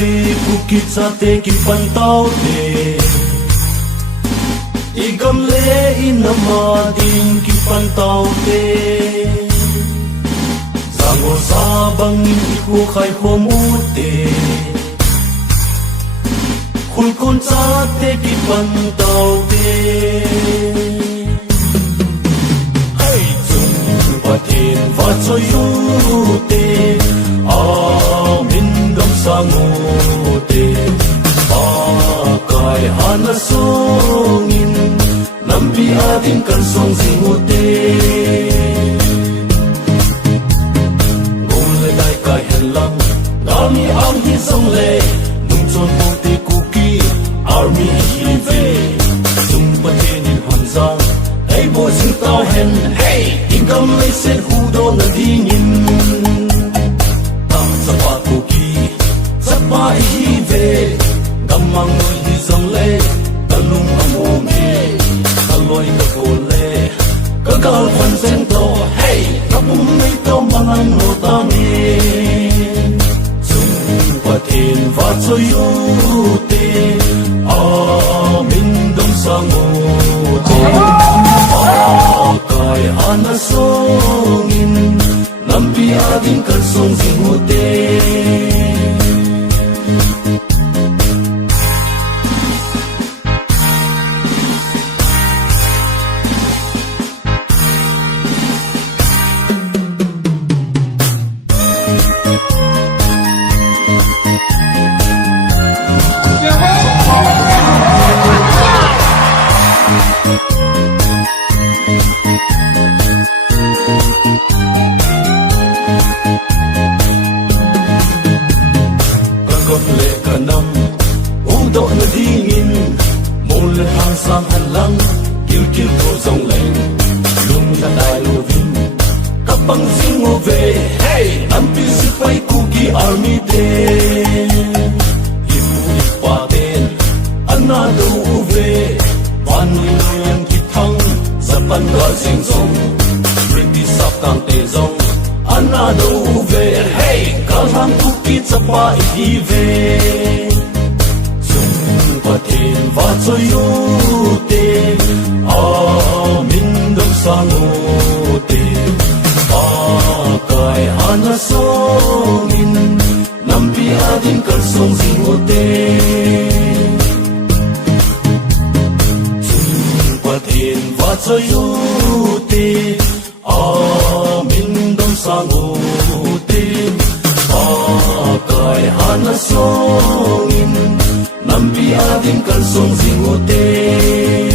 te kukit sa te kipantaw te igam le inamading kipantaw te zango sabangin iku kay homute kulkon sa te kipantaw te hey zum patin vatsoyute amin dam sangote pakai hanasongin nampi atin kansong singute ngole dai kai helang ngami ang hisong le nungchon poti kuki army hive zum patin in hanzang hey boys in tao hen hey ingam le sen hudo na dingin hive gamang noi hi zong le kalung amom he kaloi ka kole ka gal phan sen to hey kapum nei to mangan no ta me zum patin va cho yu te amin dong sango te kai anasongin nampi adin kalsong singute độ nó đi nghìn một lần hàng sang hàn lăng kêu kêu cô dòng lệnh lung đã đại lô vinh các băng riêng ngô về hey ăn pi sức quay cookie army day hiệp ba tên ăn na đâu về ban người người ăn kít thăng dập ăn gà riêng rong pretty sắp càng tê rong ăn na đâu về hey cả hàng cookie sắp ba đi về patin va cho yu te amin dong sango te pakai hanasongin nampi adin kalsong singote patin va cho yu te amin dong sango te pakai hanasongin nampi adin kalsong singote